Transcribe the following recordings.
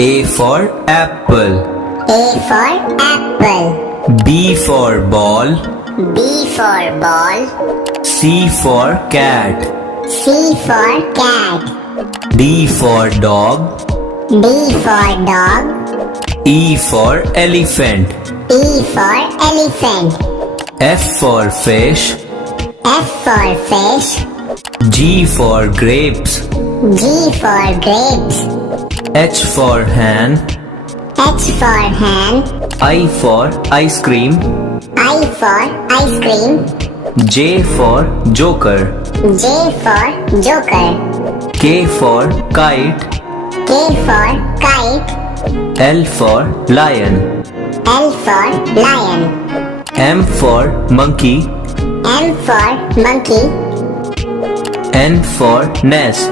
A for apple. A for apple. B for ball. B for ball. C for cat. C for cat. D for dog. D for dog. E for elephant. E for elephant. F for fish. F for fish. G for grapes. G for grapes. H for hen. H for hen. I for ice cream. I for ice cream. J for joker. J for joker. K for kite. K for kite. L for lion. L for lion. M for monkey. M for monkey. N for nest.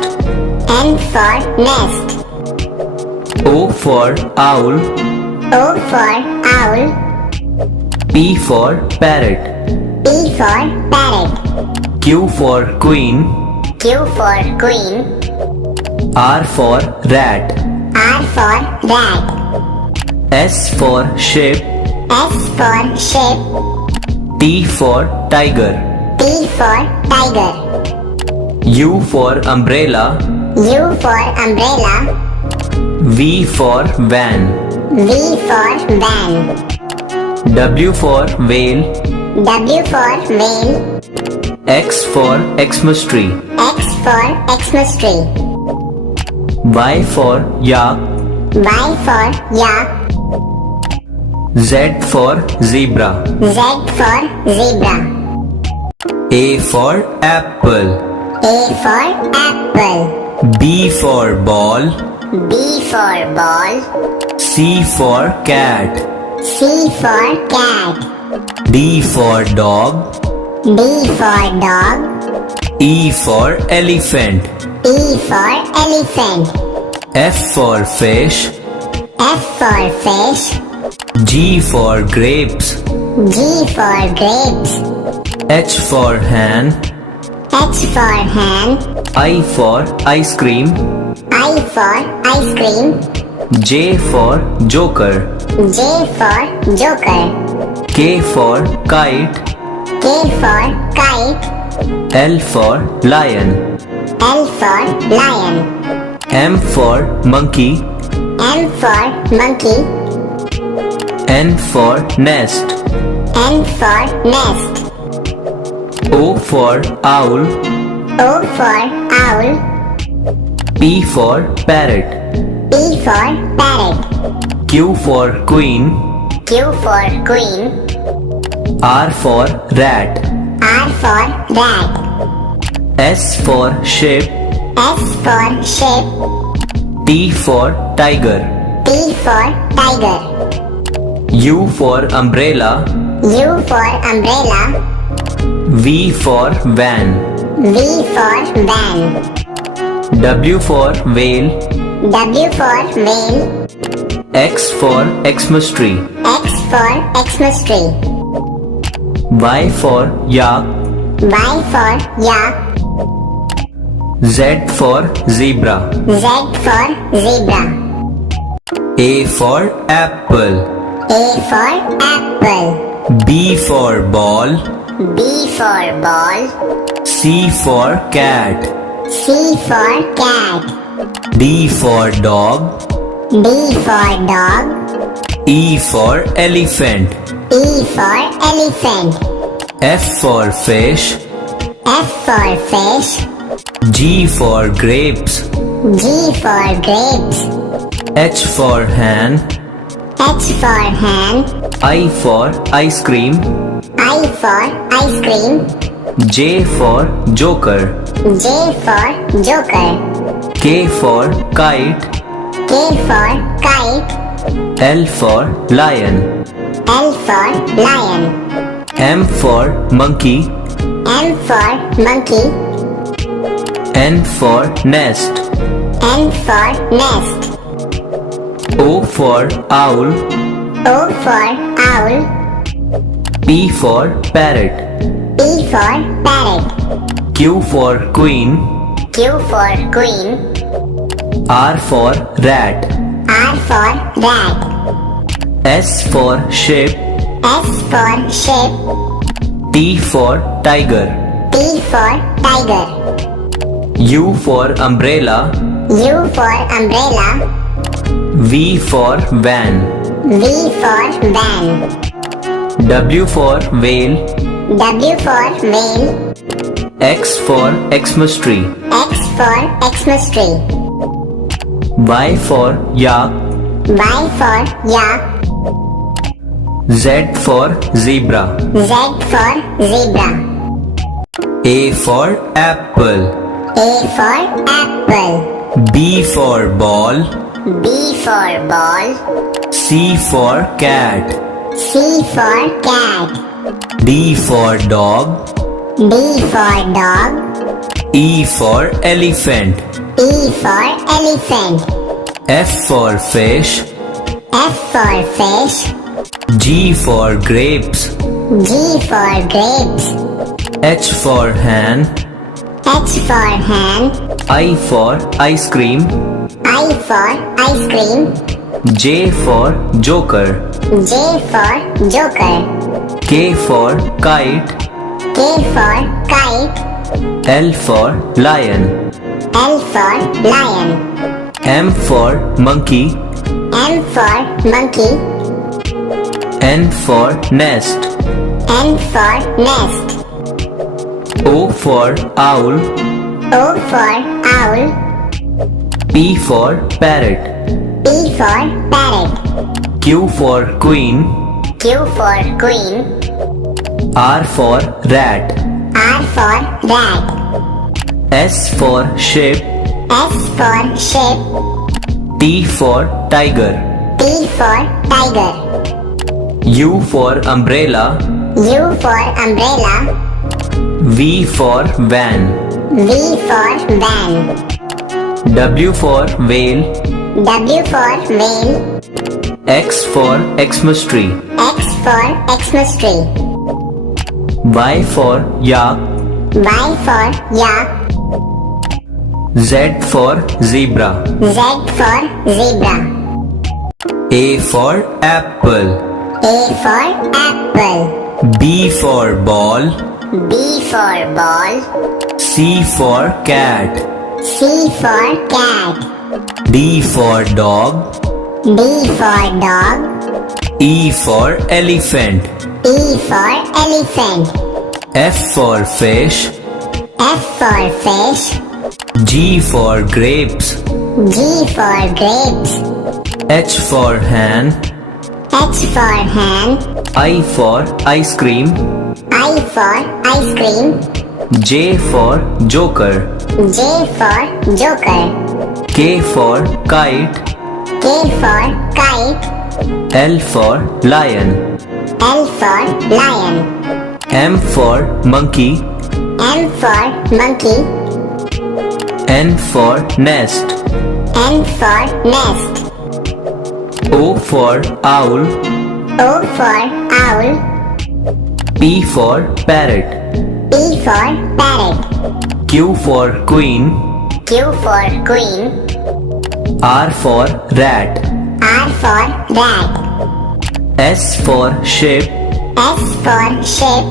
N for nest. O for owl. O for owl. P for parrot. P for parrot. Q for queen. Q for queen. R for rat. R for rat. S for sheep. S for sheep. T for tiger. T for tiger. U for umbrella. U for umbrella. V for van. V for van. W for whale. W for whale. X for Xmas tree. X for Xmas tree. Y for yak. Y for yak. Z for zebra. Z for zebra. A for apple. A for apple. B for ball. B for ball. C for cat. C for cat. D for dog. D for dog. E for elephant. E for elephant. F for fish. F for fish. G for grapes. G for grapes. H for hen. H for hen. I for ice cream. I for ice cream. J for joker. J for joker. K for kite. K for kite. L for lion. L for lion. M for monkey. M for monkey. N for nest. N for nest. O for owl. O for owl. P for parrot. P for parrot. Q for queen. Q for queen. R for rat. R for rat. S for sheep. S for sheep. T for tiger. T for tiger. U for umbrella. U for umbrella. V for van. V for van. W for whale. W for whale. X for Xmas tree. X for Xmas tree. Y for yak. Y for yak. Z for zebra. Z for zebra. A for apple. A for apple. B for ball. B for ball. C for cat. C for cat. D for dog. D for dog. E for elephant. E for elephant. F for fish. F for fish. G for grapes. G for grapes. H for hen. H for hen. I for ice cream. I for ice cream. J for joker. J for joker. K for kite. K for kite. L for lion. L for lion. M for monkey. M for monkey. N for nest. N for nest. O for owl. O for owl. P for parrot. P for parrot. Q for queen. Q for queen. R for rat. R for rat. S for ship. S for ship. T for tiger. T for tiger. U for umbrella. U for umbrella. V for van. V for van. W for whale. W for whale. X for Xmas tree. X for Xmas tree. Y for yak. Y for yak. Z for zebra. Z for zebra. A for apple. A for apple. B for ball. B for ball. C for cat. C for cat. D for dog. D for dog. E for elephant. E for elephant. F for fish. F for fish. G for grapes. G for grapes. H for hen. H for hen. I for ice cream. I for ice cream. J for joker. J for joker. K for kite. K for kite. L for lion. L for lion. M for monkey. M for monkey. N for nest. N for nest. O for owl. O for owl. P for parrot. P for parrot. Q for queen. Q for queen. R for rat. R for rat. S for ship. S for ship. T for tiger. T for tiger. U for umbrella. U for umbrella. V for van. V for van. W for whale. W for whale. X for Xmas tree. X for Xmas tree. Y for yak. Y for yak. Z for zebra. Z for zebra. A for apple. A for apple. B for ball. B for ball. C for cat. C for cat. D for dog. D for dog. E for elephant. E for elephant. F for fish. F for fish. G for grapes. G for grapes. H for hen. H for hen. I for ice cream. I for ice cream. J for joker. J for joker. K for kite. K for kite. L for lion. L for lion. M for monkey. M for monkey. N for nest. N for nest. O for owl. O for owl. P for parrot. P for parrot. Q for queen. Q for queen. R for rat. R for rat. S for ship. S for ship.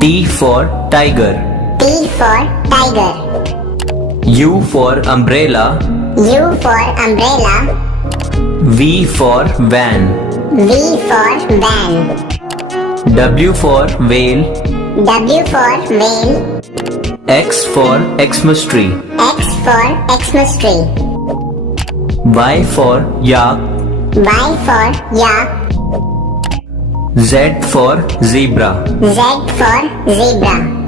T for tiger. T for tiger. U for umbrella. U for umbrella. V for van. V for van. W for whale. W for whale. X for Xmas tree. X for Xmas tree. Y for yak. Y for yak. Z for zebra. Z for zebra.